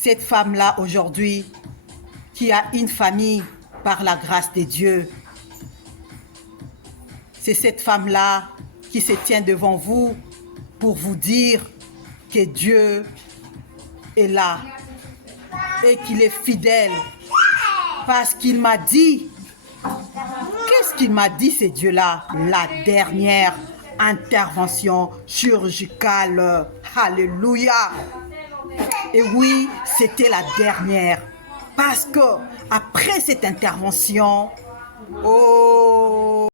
cette femme-là aujourd'hui qui a une famille par la grâce de Dieu. C'est cette femme-là qui se tient devant vous pour vous dire que Dieu est là et qu'il est fidèle parce qu'il m'a dit. Qu'est-ce qu'il m'a dit, ce Dieu-là? La dernière intervention chirurgicale. Alléluia. Et oui, c'était la dernière. Parce que après cette intervention, oh,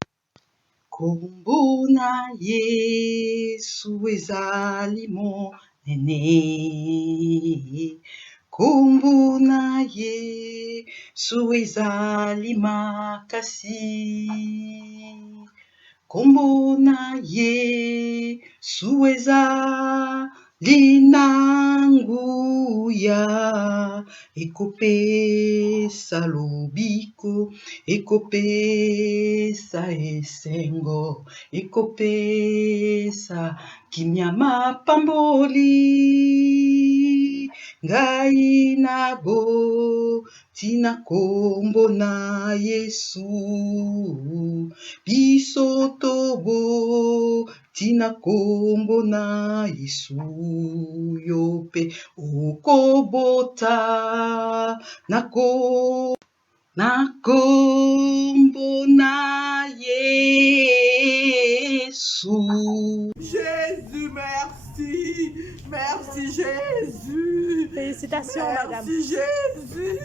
Kombo na Yesu ezali monene. Kombo na Yesu ezali makasi. Kombo na Yesu ezali na nguya. Ekopesa lobiko, ekopesa esengo, ekopesa kinyama pamboli. Ngai nabo tina kombo na Yesu, biso tobo tina kombo na Yesu, yope okobota na kombo na Yesu. Jésus, merci. Merci Jésus. Félicitations, madame. Merci Jésus.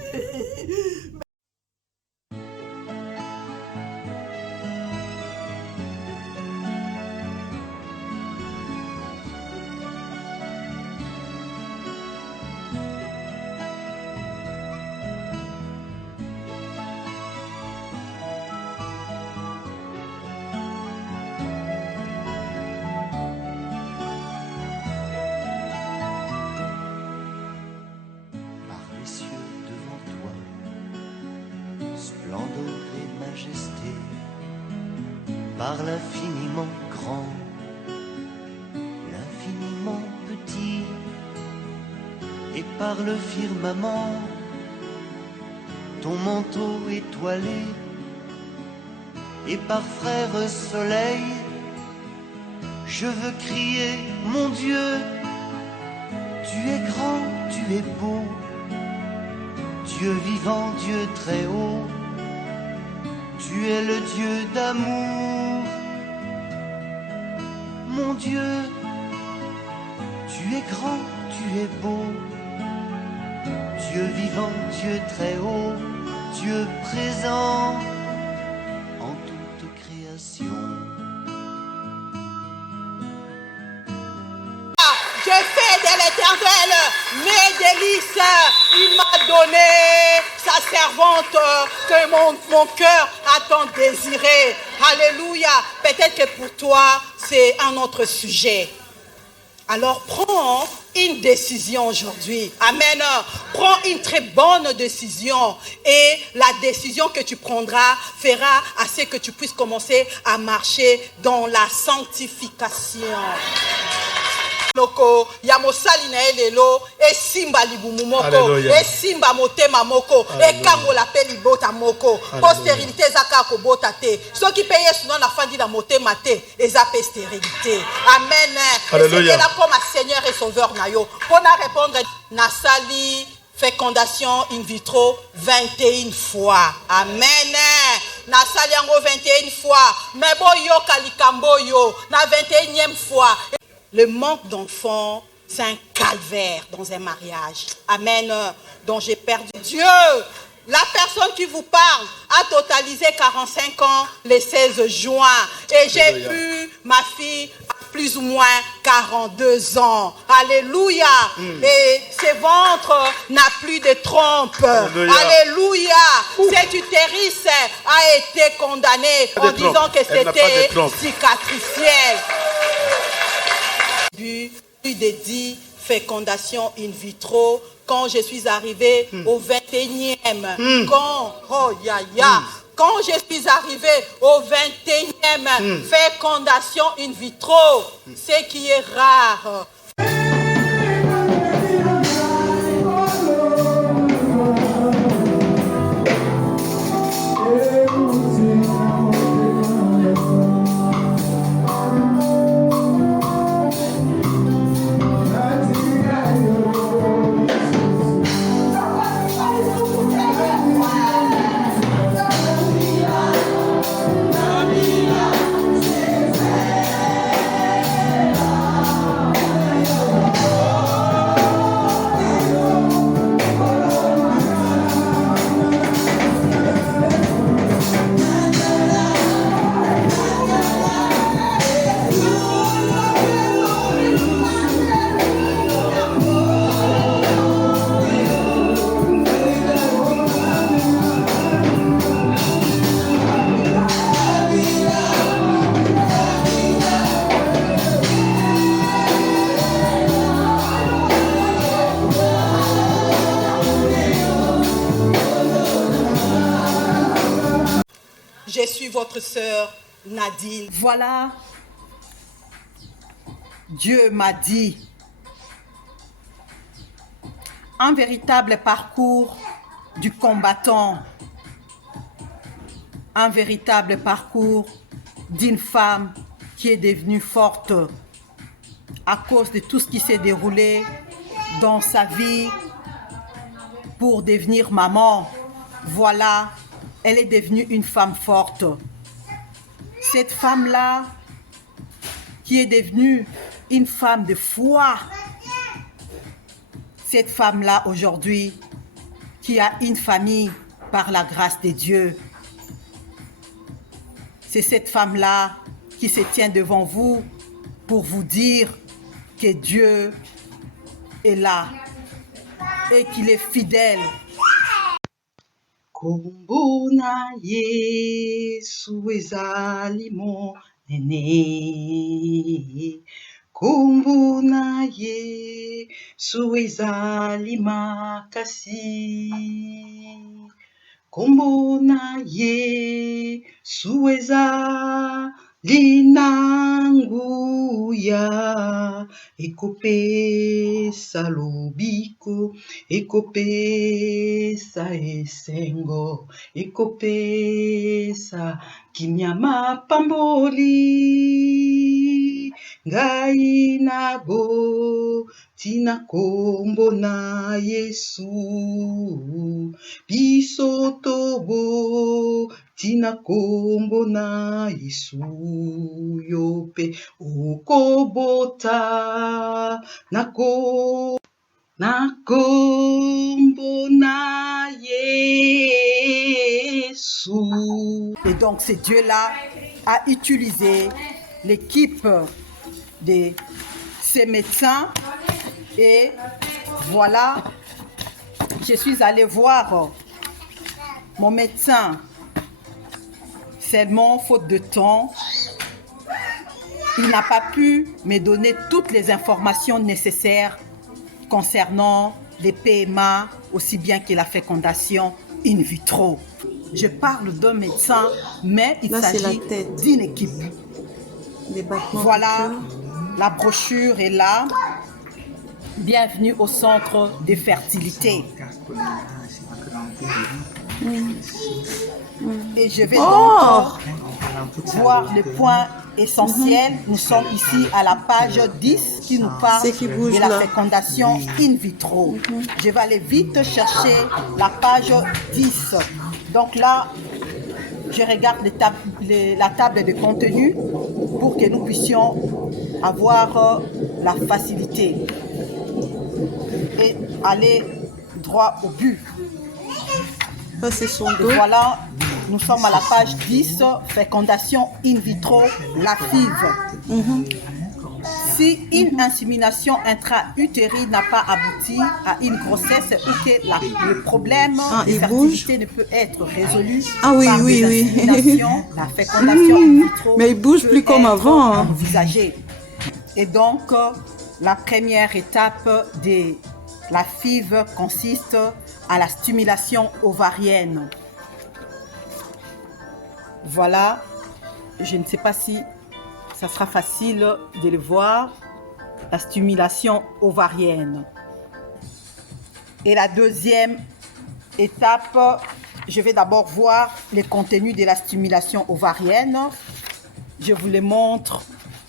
Par l'infiniment grand, l'infiniment petit, et par le firmament, ton manteau étoilé, et par frère soleil, je veux crier, mon Dieu, tu es grand, tu es beau, Dieu vivant, Dieu très haut, tu es le Dieu d'amour. Mon Dieu, tu es grand, tu es beau, Dieu vivant, Dieu très haut, Dieu présent en toute création. J'ai fait de l'Éternel mes délices. Il m'a donné sa servante que mon cœur a tant désiré. Alléluia. Peut-être que pour toi, c'est un autre sujet. Alors prends une décision aujourd'hui. Amen. Prends une très bonne décision. Et la décision que tu prendras fera à ce que tu puisses commencer à marcher dans la sanctification. Loko ya mosali na elelo esimba libumu moko esimba motema moko ekangola pe libota moko po stérilité ezaka kobota te soki pe Yesu na fandi na motema te eza pe stérilité. Amen. Esengela comme Seigneur et Sauveur na yo. Pour répondre nasali fécondation in vitro 21 fois. Amen. Nasali yango 21 fois. Mais bo yo kalikambo yo na 21e fois. Le manque d'enfants, c'est un calvaire dans un mariage. Amen. Dont j'ai perdu. Dieu, la personne qui vous parle a totalisé 45 ans le 16 juin. Et j'ai eu ma fille à plus ou moins 42 ans. Alléluia. Et ses ventres n'a plus de trompe. Alléluia. Cette utérus a été condamnée en disant que c'était cicatriciel. Plus de 10 fécondations in vitro quand je suis arrivée au 21e. Quand je suis arrivée au 21e fécondation in vitro, ce qui est rare. Je suis votre sœur Nadine. Voilà, Dieu m'a dit, un véritable parcours du combattant, un véritable parcours d'une femme qui est devenue forte à cause de tout ce qui s'est déroulé dans sa vie pour devenir maman. Voilà, elle est devenue une femme forte. Cette femme-là, qui est devenue une femme de foi, cette femme-là aujourd'hui, qui a une famille par la grâce de Dieu, c'est cette femme-là qui se tient devant vous pour vous dire que Dieu est là et qu'il est fidèle. Kombo na Yesu ezali monene. Kombo na Yesu ezali makasi. Kombo na Yesu ezali na nguya. Ekopesa lobiko, ekopesa esengo, ekopesa kinyama pamboli. Ngai nabo tina kombo na Yesu, biso tobo tina kombo na Yesu, yope okobota na kombo na Yesu. Et donc ce Dieu-là a utilisé l'équipe de ces médecins et voilà, je suis allée voir mon médecin. Seulement, faute de temps, il n'a pas pu me donner toutes les informations nécessaires concernant les PMA, aussi bien que la fécondation in vitro. Je parle d'un médecin, mais il s'agit d'une équipe. Voilà, la brochure est là. Bienvenue au centre de fertilité. Et je vais donc voir le point essentiel. Nous sommes ici à la page 10 qui nous parle de la fécondation in vitro. Je vais aller vite chercher la page 10. Donc là, je regarde la table de contenu pour que nous puissions avoir la facilité et aller droit au but. Et voilà, nous sommes à la page 10, fécondation in vitro, la FIV. Si une insémination intra-utérine n'a pas abouti à une grossesse ou que le problème de fertilité ne peut être résolu par des inséminations, la fécondation in vitro mais il bouge plus comme avant. Envisagée. Et donc, la première étape de la FIV consiste à la stimulation ovarienne. Voilà, je ne sais pas si ça sera facile de le voir, la stimulation ovarienne. Et la deuxième étape, je vais d'abord voir le contenu de la stimulation ovarienne. Je vous le montre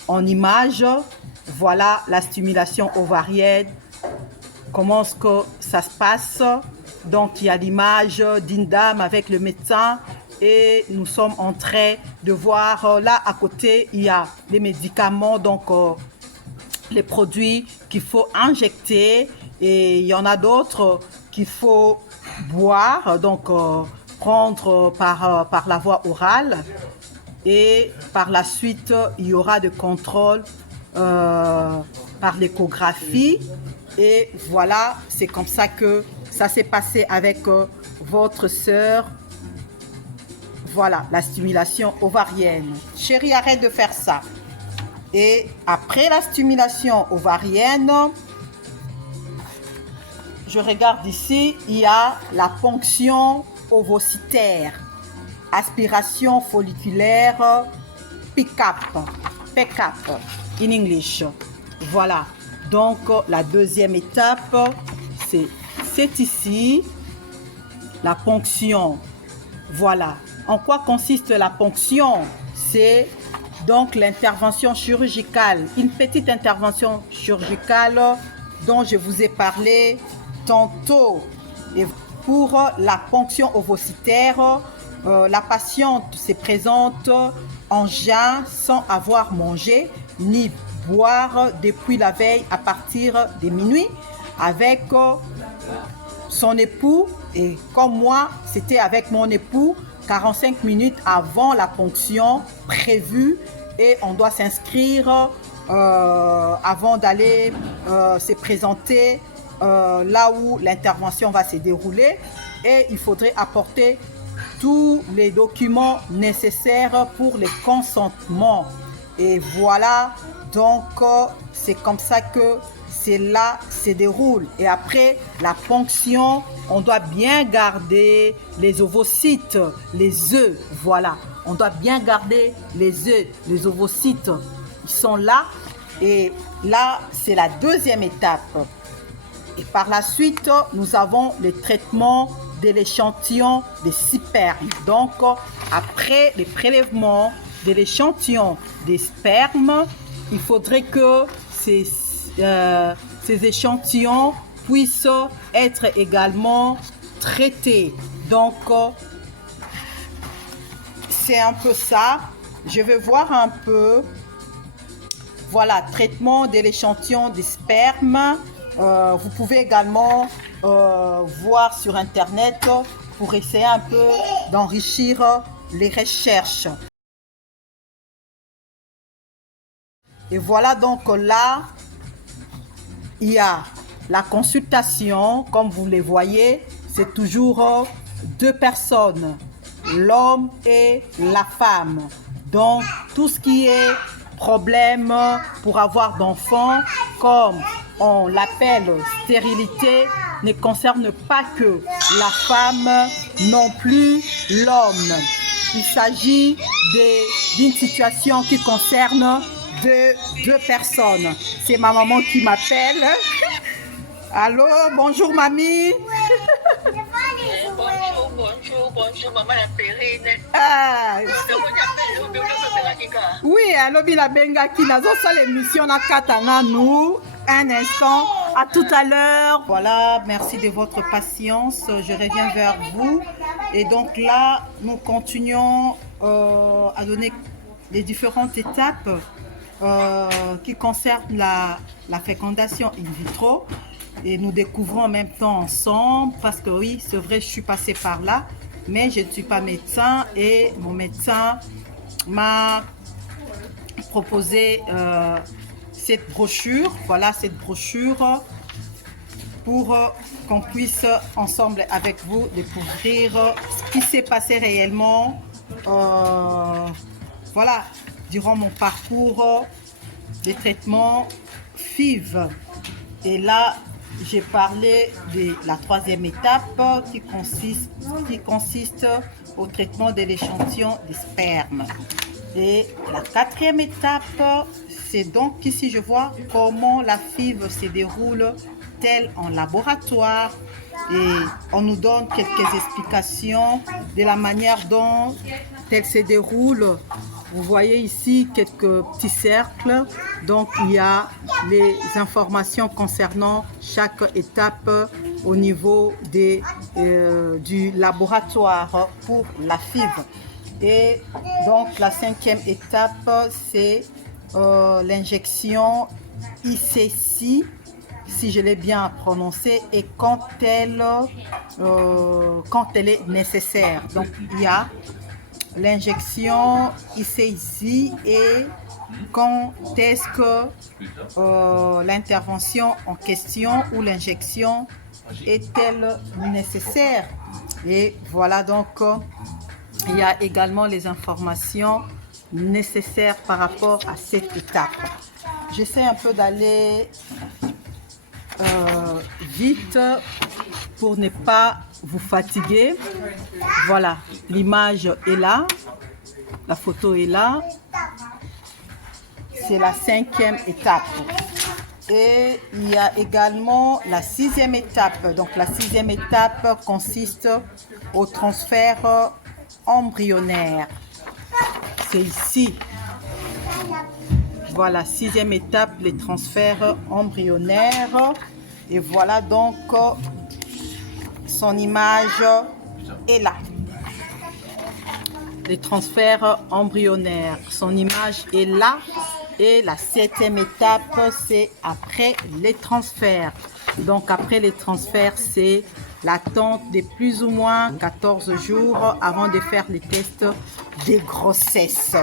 en image. Voilà la stimulation ovarienne. Comment est-ce que ça se passe? Donc, il y a l'image d'une dame avec le médecin et nous sommes en train de voir là à côté, il y a les médicaments, donc les produits qu'il faut injecter et il y en a d'autres qu'il faut boire, donc prendre par la voie orale et par la suite, il y aura des contrôles par l'échographie. Et voilà, c'est comme ça que ça s'est passé avec votre sœur. Voilà, la stimulation ovarienne. Chérie, arrête de faire ça. Et après la stimulation ovarienne, je regarde ici, il y a la ponction ovocytaire. aspiration folliculaire, PCAP in English. Voilà, donc la deuxième étape, c'est ici, la ponction. Voilà, en quoi consiste la ponction? C'est donc l'intervention chirurgicale, une petite intervention chirurgicale dont je vous ai parlé tantôt. Et pour la ponction ovocytaire, la patiente se présente en jeûne sans avoir mangé ni boire depuis la veille à partir de minuit avec son époux, et comme moi, c'était avec mon époux 45 minutes avant la ponction prévue, et on doit s'inscrire avant d'aller se présenter là où l'intervention va se dérouler, et il faudrait apporter tous les documents nécessaires pour les consentements. Et voilà, donc c'est comme ça que cela se déroule. Et après la ponction, on doit bien garder les ovocytes, les œufs. Voilà, on doit bien garder les œufs, les ovocytes. Ils sont là. Et là, c'est la deuxième étape. Et par la suite, nous avons les traitements de l'échantillon des spermes. Donc, après les prélèvements de l'échantillon des spermes, il faudrait que ces échantillons puissent être également traités. Donc, c'est un peu ça. Je vais voir un peu. Voilà, traitement de l'échantillon des spermes. Vous pouvez également voir sur Internet pour essayer un peu d'enrichir les recherches. Et voilà, donc là, il y a la consultation. Comme vous les voyez, c'est toujours deux personnes, l'homme et la femme. Donc, tout ce qui est problème pour avoir d'enfants, comme on l'appelle stérilité, ne concerne pas que la femme, non plus l'homme. Il s'agit d'une situation qui concerne deux personnes. C'est ma maman qui m'appelle. Allô, bonjour mamie. Bonjour, maman la Périne. Ah, oui, allô, la benga qui n'a pas l'émission na katana nous. Un instant, à tout à l'heure. Voilà, merci de votre patience. Je reviens vers vous. Et donc là, nous continuons à donner les différentes étapes qui concernent la fécondation in vitro. Et nous découvrons en même temps ensemble, parce que oui, c'est vrai, je suis passée par là, mais je ne suis pas médecin, et mon médecin m'a proposé cette brochure. Voilà, cette brochure pour qu'on puisse ensemble avec vous découvrir ce qui s'est passé réellement voilà, durant mon parcours des traitements FIV. Et là, j'ai parlé de la troisième étape qui consiste au traitement de l'échantillon des spermes. Et la quatrième étape, c'est donc ici je vois comment la FIV se déroule tel en laboratoire, et on nous donne quelques explications de la manière dont elle se déroule. Vous voyez ici quelques petits cercles, donc il y a les informations concernant chaque étape au niveau du laboratoire pour la FIV. Et donc la cinquième étape, c'est l'injection ICC, si je l'ai bien prononcé, et quand elle est nécessaire. Donc il y a l'injection ici et quand est-ce que l'intervention en question ou l'injection est-elle nécessaire. Et voilà, donc il y a également les informations nécessaires par rapport à cette étape. J'essaie un peu d'aller vite pour ne pas vous fatiguer. Voilà, l'image est là, la photo est là. C'est la 5e étape. Et il y a également la 6e étape. Donc la 6e étape consiste au transfert embryonnaire. C'est ici. Voilà, 6e étape, les transferts embryonnaires. Et voilà donc son image est là. Les transferts embryonnaires, son image est là. Et la 7e étape, c'est après les transferts. Donc après les transferts, c'est l'attente de plus ou moins 14 jours avant de faire les tests de grossesse.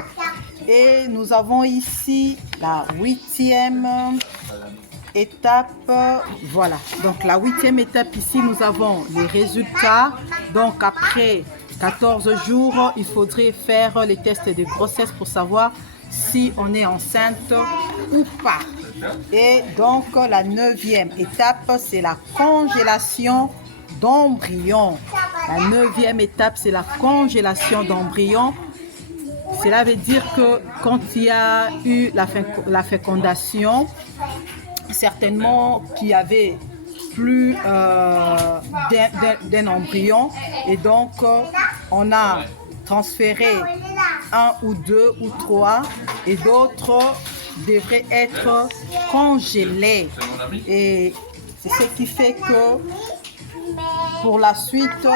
Et nous avons ici la 8e étape. Voilà, donc la 8e étape ici, nous avons les résultats. Donc après 14 jours, il faudrait faire les tests de grossesse pour savoir si on est enceinte ou pas. Et donc la 9e étape, c'est la congélation d'embryon. La 9e étape, c'est la congélation d'embryon. Cela veut dire que quand il y a eu la fécondation, certainement qu'il y avait plus d'un embryon, et donc on a transféré 1 ou 2 ou 3, et d'autres devraient être congelés. Et c'est ce qui fait que pour la suite,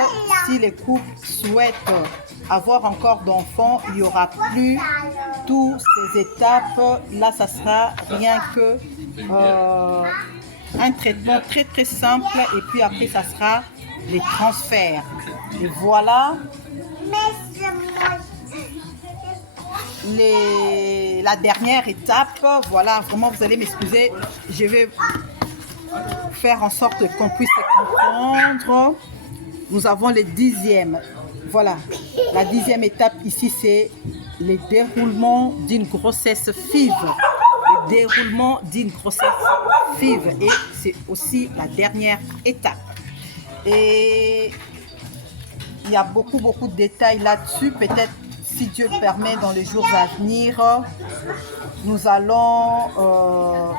si les couples souhaitent avoir encore d'enfants, il n'y aura plus toutes ces étapes. Là, ça sera rien que un traitement très très simple, et puis après ça sera les transferts. Et voilà la dernière étape. Voilà, vraiment vous allez m'excuser, je vais faire en sorte qu'on puisse comprendre. Nous avons le 10e. Voilà, la 10e étape ici, c'est le déroulement d'une grossesse FIV. Le déroulement d'une grossesse FIV, et c'est aussi la dernière étape. Et il y a beaucoup de détails là-dessus. Peut-être, si Dieu permet, dans les jours à venir, nous allons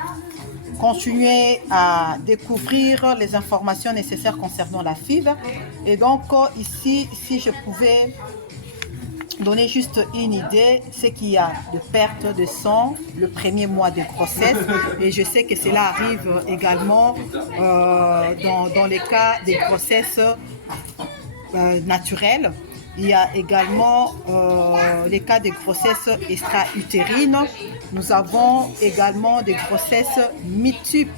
continuer à découvrir les informations nécessaires concernant la FIV. Et donc ici, si je pouvais donner juste une idée, c'est qu'il y a de perte de sang le premier mois de grossesse, et je sais que cela arrive également dans les cas des grossesses naturelles. Il y a également les cas de grossesse extra-utérine. Nous avons également des grossesses multiples.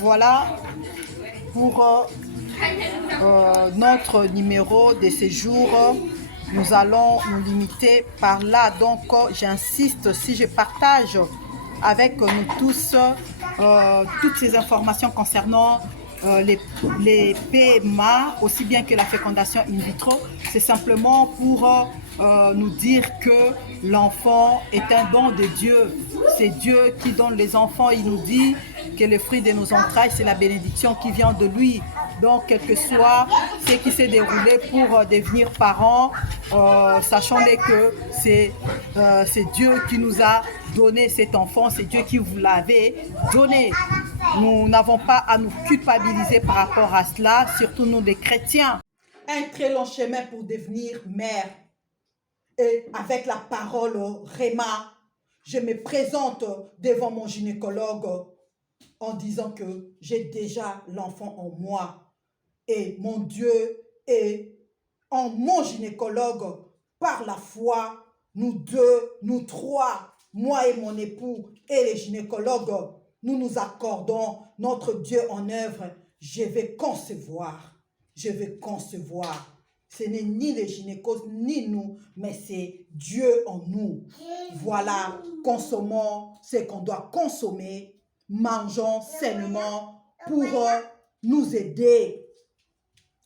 Voilà pour notre numéro de séjour. Nous allons nous limiter par là. Donc, j'insiste, si je partage avec nous tous toutes ces informations concernant les PMA, aussi bien que la fécondation in vitro, c'est simplement pour nous dire que l'enfant est un don de Dieu. C'est Dieu qui donne les enfants. Il nous dit que le fruit de nos entrailles, c'est la bénédiction qui vient de lui. Donc, quel que soit ce qui s'est déroulé pour devenir parents, sachant que c'est Dieu qui nous a donné cet enfant, c'est Dieu qui vous l'avait donné. Nous n'avons pas à nous culpabiliser par rapport à cela, surtout nous les chrétiens. Un très long chemin pour devenir mère. Et avec la parole Réma, je me présente devant mon gynécologue en disant que j'ai déjà l'enfant en moi. Et mon Dieu est en mon gynécologue. Par la foi, nous deux, nous trois, moi et mon époux et les gynécologues, nous nous accordons notre Dieu en œuvre. Je vais concevoir. Je vais concevoir. Ce n'est ni les gynécos ni nous, mais c'est Dieu en nous. Voilà, consommons ce qu'on doit consommer. Mangeons sainement pour nous aider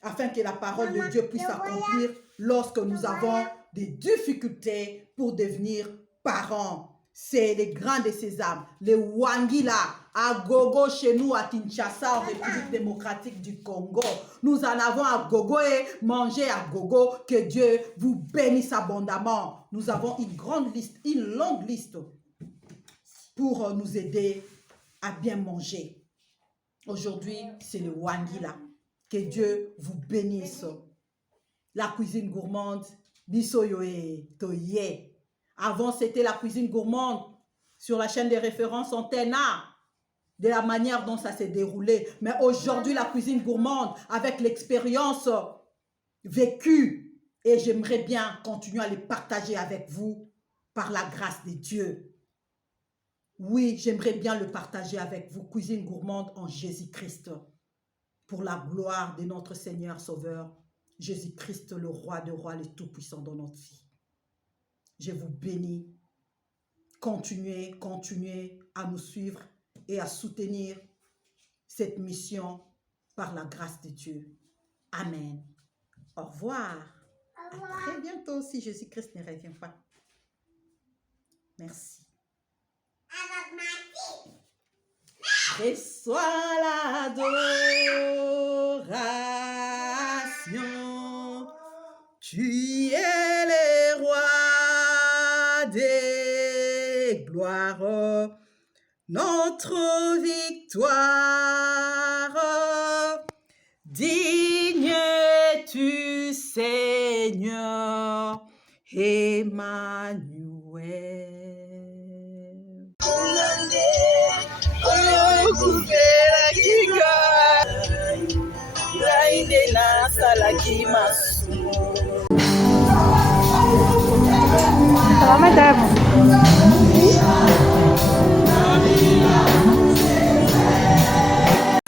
afin que la parole de Dieu puisse s'accomplir lorsque nous avons des difficultés pour devenir parents. C'est les grains de sésame, les wangila, À gogo chez nous, à Kinshasa, en République démocratique du Congo. Nous en avons à gogo et manger à gogo. Que Dieu vous bénisse abondamment. Nous avons une grande liste, une longue liste pour nous aider à bien manger. Aujourd'hui, c'est le Wangila. Que Dieu vous bénisse. La cuisine gourmande, bisoyoe, toye. Avant, c'était la cuisine gourmande sur la chaîne des références Antena, de la manière dont ça s'est déroulé. Mais aujourd'hui, la cuisine gourmande, avec l'expérience vécue, et j'aimerais bien continuer à les partager avec vous par la grâce de Dieu. Oui, j'aimerais bien le partager avec vous, cuisine gourmande en Jésus-Christ, pour la gloire de notre Seigneur Sauveur, Jésus-Christ, le roi de rois, le tout-puissant dans notre vie. Je vous bénis. Continuez, continuez à nous suivre et à soutenir cette mission par la grâce de Dieu. Amen. Au revoir. À très bientôt si Jésus-Christ ne revient pas. Merci. Reçois l'adoration. Tu es le roi des gloires, notre victoire. Digne es-tu, Seigneur, Emmanuel.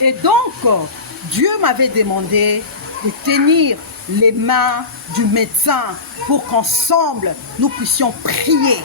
Et donc, Dieu m'avait demandé de tenir les mains du médecin pour qu'ensemble, nous puissions prier.